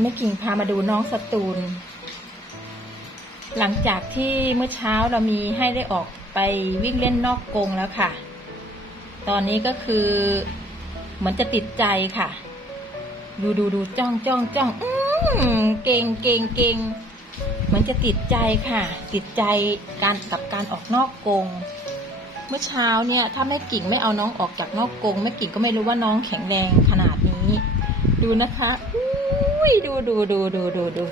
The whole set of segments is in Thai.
แม่กิ่งพามาดูน้องสตูล หลังจากที่เมื่อเช้าเรามีให้ได้ออกไปวิ่งเล่นนอกกรงแล้วค่ะ ตอนนี้ก็คือ เหมือนจะติดใจค่ะ ดูดูดูจ้องจ้องจ้องอืมเก่งเก่งเก่งเหมือนจะติดใจค่ะ ติดใจการกับการออกนอกกรงเมื่อเช้าเนี่ย ถ้าแม่กิ่งไม่เอาน้องออกจากนอกกรงแม่กิ่งก็ไม่รู้ว่าน้องแข็งแรงขนาดนี้ ดูนะคะ ยดูดูดูดูดูดู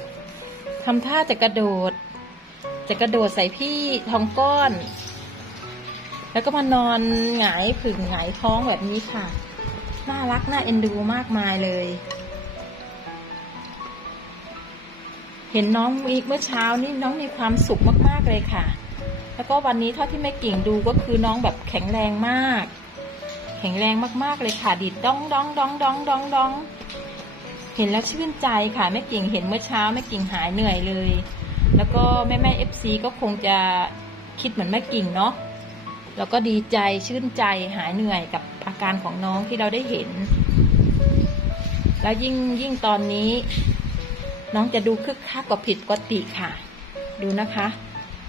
ทำท่าจะกระโดด จะกระโดดใส่พี่ทองก้อน แล้วก็มานอนหงายผึ่งหงายท้องแบบนี้ค่ะ น่ารักน่าเอ็นดูมากมายเลย เห็นน้องอีกเมื่อเช้านี่น้องมีความสุขมากๆเลยค่ะ แล้วก็วันนี้เท่าที่แม่กิ่งดูก็คือน้องแบบแข็งแรงมาก แข็งแรงมากๆเลยค่ะดิดดองดองดองดองดองดอง เห็นแล้วชื่นใจค่ะแม่กิ่งเห็นเมื่อเช้าแม่กิ่งหายเหนื่อยเลย แล้วก็แม่แม่เอฟซีก็คงจะคิดเหมือนแม่กิ่งเนาะแล้วก็ดีใจชื่นใจหายเหนื่อยกับอาการของน้องที่เราได้เห็น แล้วยิ่งยิ่งตอนนี้ น้องจะดูคึกคักกว่าผิดปกติค่ะ ดูนะคะ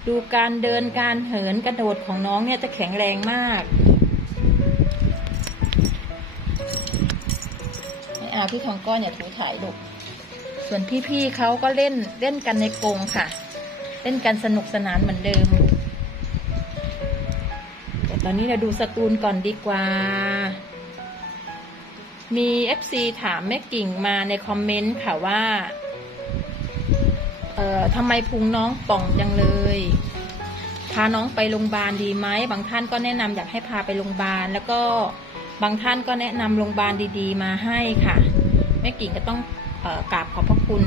ดูการเดินการเหินกระโดดของน้องเนี่ยจะแข็งแรงมาก อาพี่ทองก้อนอย่าถูถ่ายลูกส่วนพี่ๆเขาก็เล่นเล่นกันในกรงค่ะ เล่นกันสนุกสนานเหมือนเดิม แต่ตอนนี้เราดูสตูนก่อนดีกว่า มี FC ถามแม่กิ่งมาในคอมเมนต์ค่ะว่า เอ่อทำไมพุงน้องป่องจังเลยพาน้องไปโรงพยาบาลดีไหมบางท่านก็แนะนำอยากให้พาไปโรงพยาบาลแล้วก็ บางท่านก็แนะนำโรงพยาบาลดีๆ มาให้ค่ะแม่กิ่งก็ต้องออกราบขอบพระคุณ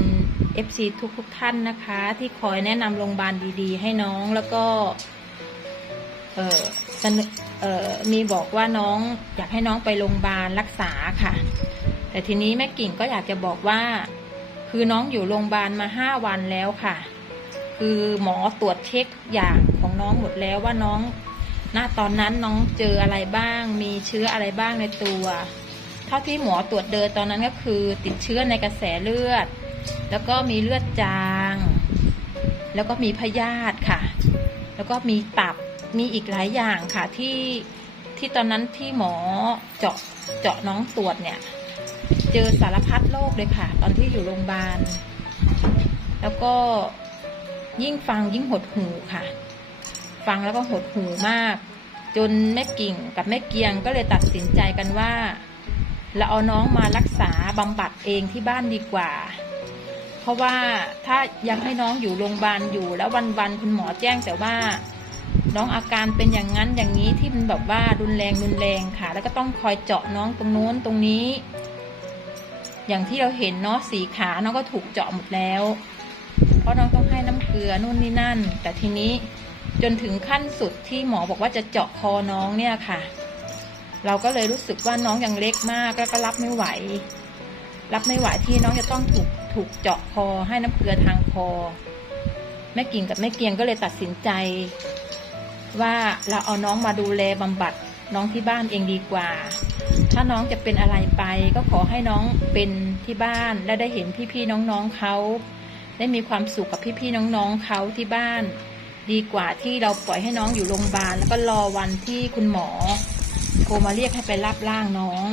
FC ทุกๆท่านนะคะ ที่คอยแนะนำโรงพยาบาลดีๆ ให้น้องแล้วก็เสนอมีบอกว่าน้องอยากให้น้องไปโรงพยาบาลรักษาค่ะ แต่ทีนี้แม่กิ่งก็อยากจะบอกว่า คือน้องอยู่โรงพยาบาลมาห้าวันแล้วค่ะ คือหมอตรวจเช็คอย่างของน้องหมดแล้วว่าน้อง ณตอนนั้นน้องเจออะไรบ้าง มีเชื้ออะไรบ้างในตัว เท่าที่หมอตรวจเดินตอนนั้นก็คือ ติดเชื้อในกระแสเลือด แล้วก็มีเลือดจาง แล้วก็มีพยาธิค่ะ แล้วก็มีตับ มีอีกหลายอย่างค่ะที่ที่ตอนนั้นที่หมอเจาะเจาะน้องตรวจเนี่ย เจอสารพัดโรคเลยค่ะ ตอนที่อยู่โรงพยาบาล แล้วก็ยิ่งฟังยิ่งหดหูค่ะ ฟังแล้วก็หดหูมาก จนแม่กิ่งกับแม่เกียงก็เลยตัดสินใจกันว่าเราเอาน้องมารักษาบำบัดเองที่บ้านดีกว่า เพราะว่าถ้ายังให้น้องอยู่โรงพยาบาลอยู่แล้ววันๆคุณหมอแจ้งแต่ว่า น้องอาการเป็นอย่างนั้นอย่างนี้ที่มันแบบว่ารุนแรงรุนแรงค่ะ แล้วก็ต้องคอยเจาะน้องตรงโน้นตรงนี้ อย่างที่เราเห็นเนาะสีขาน้องก็ถูกเจาะหมดแล้ว เพราะน้องต้องให้น้ำเกลือนู่นนี่นั่น แต่ทีนี้ จนถึงขั้นสุดที่หมอบอกว่าจะเจาะคอน้องเนี่ยค่ะ เราก็เลยรู้สึกว่าน้องยังเล็กมากแล้วก็รับไม่ไหว รับไม่ไหวที่น้องจะต้องถูกถูกเจาะคอให้น้ำเกลือทางคอ แม่กิ่งกับแม่เกียงก็เลยตัดสินใจ ว่าเราเอาน้องมาดูแลบำบัดน้องที่บ้านเองดีกว่า ถ้าน้องจะเป็นอะไรไป ก็ขอให้น้องเป็นที่บ้านและได้เห็นพี่ๆน้องๆเขา ได้มีความสุขกับพี่ๆน้องๆเขาที่บ้าน ดีกว่าที่เราปล่อยให้น้องอยู่โรงพยาบาลแล้วก็รอวันที่คุณหมอโทรมาเรียกให้ไปรับร่างน้อง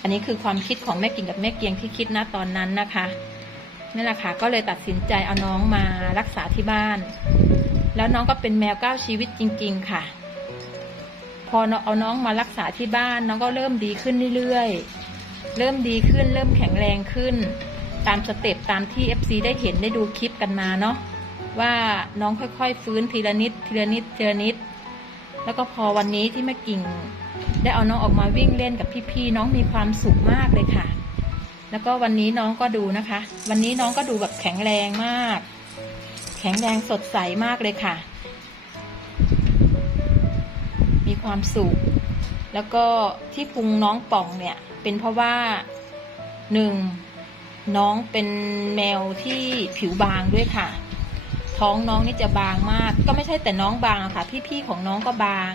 อันนี้คือความคิดของแม่กิ่งกับแม่เกียงที่คิดนะตอนนั้นนะคะนี่แหละค่ะก็เลยตัดสินใจเอาน้องมารักษาที่บ้าน แล้วน้องก็เป็นแมวเก้าชีวิตจริง ๆ ค่ะ พอเอาน้องมารักษาที่บ้าน น้องก็เริ่มดีขึ้นเรื่อยๆ เริ่มดีขึ้น เริ่มแข็งแรงขึ้น ตามสเต็ปตามที่ FC ได้เห็นได้ดูคลิปกันมาเนาะ ว่าน้องค่อย ๆ ฟื้นทีละนิดทีละนิดทีละนิด แล้วก็พอวันนี้ที่แม่กิ่ง ได้เอาน้องออกมาวิ่งเล่นกับพี่ๆน้องมีความสุขมากเลยค่ะ แล้วก็วันนี้น้องก็ดูนะคะ วันนี้น้องก็ดูแบบแข็งแรงมาก แข็งแรงสดใสมากเลยค่ะ มีความสุข แล้วก็ที่พุงน้องป่องเนี่ย เป็นเพราะว่าหนึ่งน้องเป็นแมวที่ผิวบางด้วยค่ะ ท้องน้องนี่จะบางมาก ก็ไม่ใช่แต่น้องบางอะค่ะ พี่ๆของน้องก็บาง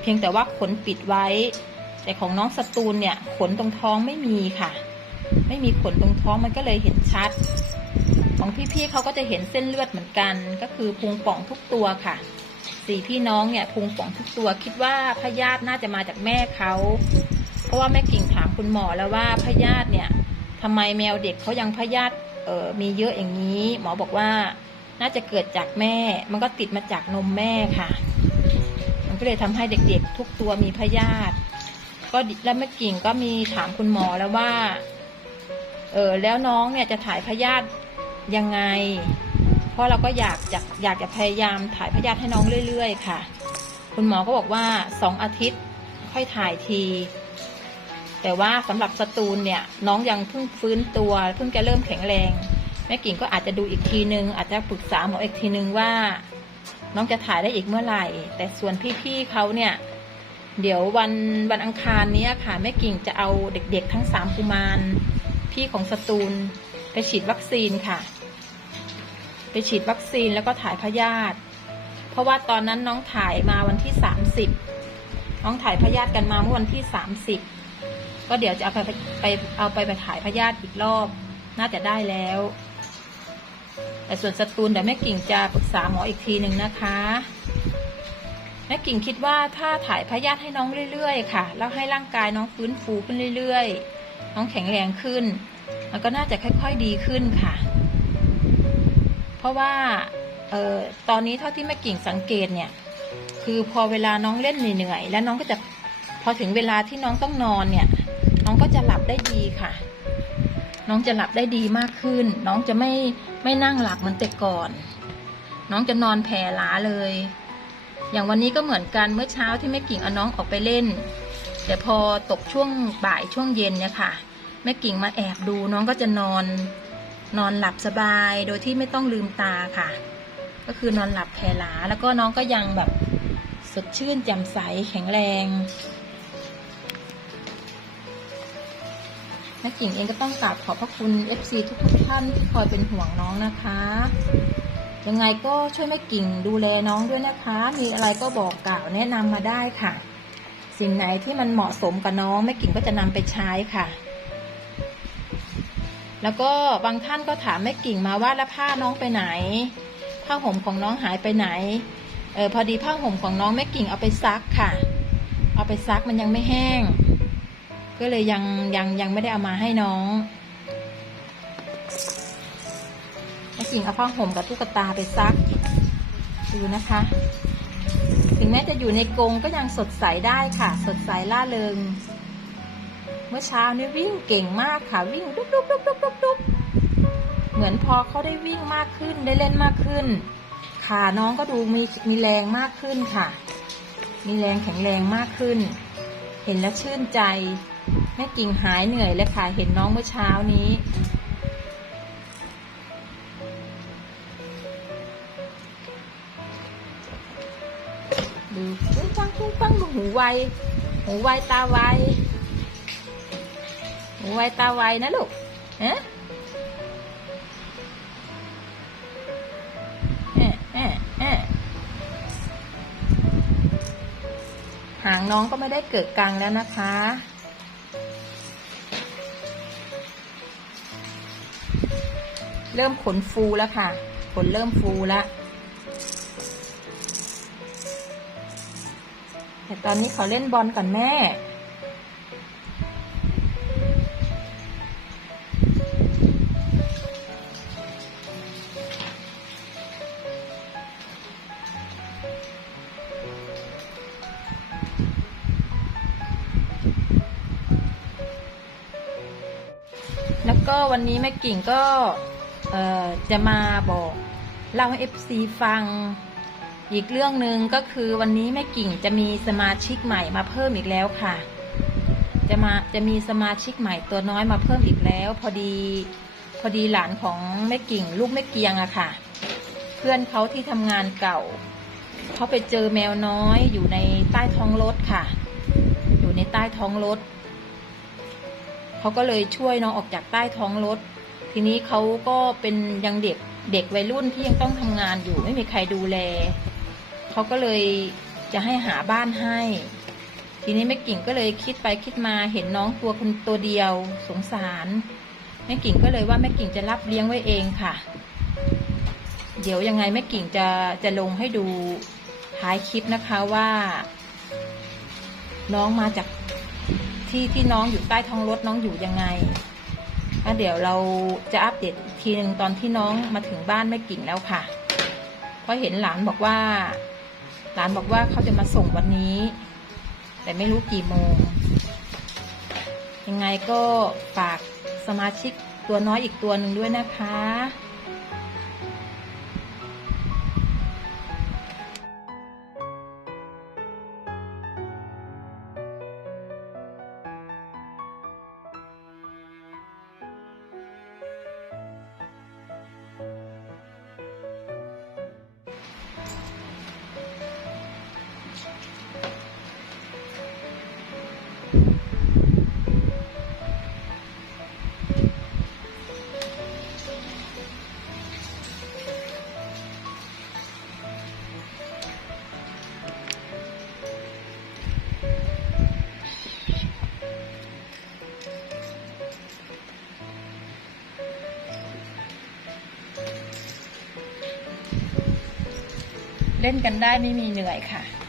เพียงแต่ว่าขนปิดไว้ แต่ของน้องสตูลเนี่ยขนตรงท้องไม่มีค่ะ ไม่มีขนตรงท้องมันก็เลยเห็นชัด ของพี่ๆเขาก็จะเห็นเส้นเลือดเหมือนกัน ก็คือพุงป่องทุกตัวค่ะสี่พี่น้องเนี่ยพุงป่องทุกตัวคิดว่าพยาธิน่าจะมาจากแม่เขาเพราะว่าแม่กิ่งถามคุณหมอแล้วว่าพยาธิเนี่ยทำไมแมวเด็กเขายังพยาธิมีเยอะอย่างนี้ หมอบอกว่า น่าจะเกิดจากแม่ มันก็ติดมาจากนมแม่ค่ะ มันก็เลยทำให้เด็กๆ ทุกตัวมีพยาธิก็แล้วแม่กิ่งก็มีถามคุณหมอแล้วว่า เออแล้วน้องเนี่ยจะถ่ายพยาธิยังไง เพราะเราก็อยากจะอยากจะพยายามถ่ายพยาธิให้น้องเรื่อย ๆ ค่ะ คุณหมอก็บอกว่าสองอาทิตย์ค่อยถ่ายที แต่ว่าสำหรับสตูลเนี่ยน้องยังเพิ่งฟื้นตัวเพิ่งจะเริ่มแข็งแรง แม่กิ่งก็อาจจะดูอีกทีนึง อาจจะปรึกษาหมออีกทีนึงว่า น้องจะถ่ายได้อีกเมื่อไหร่ แต่ส่วนพี่ๆเขาเนี่ย เดี๋ยววันวันอังคารนี้ค่ะแม่กิ่งจะเอาเด็กๆทั้งสามกุมารพี่ของสตูลไปฉีดวัคซีนค่ะ ไปฉีดวัคซีนแล้วก็ถ่ายพยาธิเพราะว่าตอนนั้นน้องถ่ายมาวันที่สามสิบน้องถ่ายพยาธิกันมาเมื่อวันที่สามสิบก็เดี๋ยวจะเอาไปไปเอาไปไปถ่ายพยาธิอีกรอบ น่าจะได้แล้ว แต่ส่วนสตูลเดี๋ยวแม่กิ่งจะปรึกษาหมออีกทีหนึ่งนะคะ แม่กิ่งคิดว่าถ้าถ่ายพยาธิให้น้องเรื่อยๆ ค่ะ แล้วให้ร่างกายน้องฟื้นฟูขึ้นเรื่อยๆ น้องแข็งแรงขึ้น มันก็น่าจะค่อยๆดีขึ้นค่ะ เพราะว่าเอ่อตอนนี้เท่าที่แม่กิ่งสังเกตเนี่ย คือพอเวลาน้องเล่นเหนื่อยๆแล้วน้องก็จะพอถึงเวลาที่น้องต้องนอนเนี่ย น้องก็จะหลับได้ดีค่ะ น้องจะหลับได้ดีมากขึ้น น้องจะไม่ไม่นั่งหลับเหมือนแต่ก่อน น้องจะนอนแผ่หลาเลย อย่างวันนี้ก็เหมือนกันเมื่อเช้าที่แม่กิ่งเอาน้องออกไปเล่น แต่พอตกช่วงบ่ายช่วงเย็นเนี่ยค่ะแม่กิ่งมาแอบดูน้องก็จะนอน นอนหลับสบายโดยที่ไม่ต้องลืมตาค่ะ ก็คือนอนหลับแผ่หลาแล้วก็น้องก็ยังแบบสดชื่นแจ่มใสแข็งแรง แม่กิ่งเองก็ต้องกราบขอบพระคุณ FC ทุกทุกๆท่านที่คอยเป็นห่วงน้องนะคะ ยังไงก็ช่วยแม่กิ่งดูแลน้องด้วยนะคะ มีอะไรก็บอกกล่าวแนะนำมาได้ค่ะ สิ่งไหนที่มันเหมาะสมกับน้องแม่กิ่งก็จะนำไปใช้ค่ะ แล้วก็บางท่านก็ถามแม่กิ่งมาว่าแล้วผ้าน้องไปไหน ผ้าห่มของน้องหายไปไหน เออพอดีผ้าห่มของน้องแม่กิ่งเอาไปซักค่ะ เอาไปซักมันยังไม่แห้ง ก็เลยยังยังยังไม่ได้เอามาให้น้องแม่กิ่งเอาผ้าห่มกับตุ๊กตาไปซักดูนะคะ ถึงแม้จะอยู่ในกรงก็ยังสดใสได้ค่ะ สดใสล่าเริง เมื่อเช้านี่วิ่งเก่งมากค่ะ วิ่งดุ๊บดุ๊บดุ๊บดุ๊บดุ๊บดุ๊บเหมือนพอเขาได้วิ่งมากขึ้นได้เล่นมากขึ้น ขาน้องก็ดูมีมีแรงมากขึ้นค่ะ มีแรงแข็งแรงมากขึ้น เห็นแล้วชื่นใจ แม่กิ่งหายเหนื่อยเลยค่ะเห็นน้องเมื่อเช้านี้ ดูฟุ้งฟังฟุ้งฟังดูหูไว หูไวตาไว หูไวตาไวนะลูกฮะเอ๊ะเอ๊ะเอ๊ะหางน้องก็ไม่ได้เกิดกลางแล้วนะคะ เริ่มขนฟูแล้วค่ะ ขนเริ่มฟูแล้ว แต่ตอนนี้เขาเล่นบอลก่อนแม่แล้วก็วันนี้แม่กิ่งก็ จะมาบอกเล่าให้ FC ฟัง อีกเรื่องหนึ่งก็คือวันนี้แม่กิ่งจะมีสมาชิกใหม่มาเพิ่มอีกแล้วค่ะ จะมาจะมีสมาชิกใหม่ตัวน้อยมาเพิ่มอีกแล้ว พอดีพอดีหลานของแม่กิ่ง ลูกแม่เกียงอะค่ะ เพื่อนเขาที่ทำงานเก่าเขาไปเจอแมวน้อยอยู่ในใต้ท้องรถค่ะ อยู่ในใต้ท้องรถเขาก็เลยช่วยน้องออกจากใต้ท้องรถ ทีนี้เขาก็เป็นยังเด็กเด็กวัยรุ่นที่ยังต้องทำงานอยู่ไม่มีใครดูแลเขาก็เลยจะให้หาบ้านให้ ทีนี้แม่กิ่งก็เลยคิดไปคิดมาเห็นน้องตัวคนตัวเดียวสงสารแม่กิ่งก็เลยว่าแม่กิ่งจะรับเลี้ยงไว้เองค่ะ เดี๋ยวยังไงแม่กิ่งจะจะลงให้ดูท้ายคลิปนะคะว่า น้องมาจากที่ที่น้องอยู่ใต้ท้องรถน้องอยู่ยังไง อะเดี๋ยวเราจะอัปเดตอีกทีหนึ่งตอนที่น้องมาถึงบ้านแม่กิ่งแล้วค่ะ เพราะเห็นหลานบอกว่า หลานบอกว่าเขาจะมาส่งวันนี้ แต่ไม่รู้กี่โมง ยังไงก็ฝากสมาชิกตัวน้อยอีกตัวหนึ่งด้วยนะคะ เล่นกันได้ไม่มีเหนื่อยค่ะ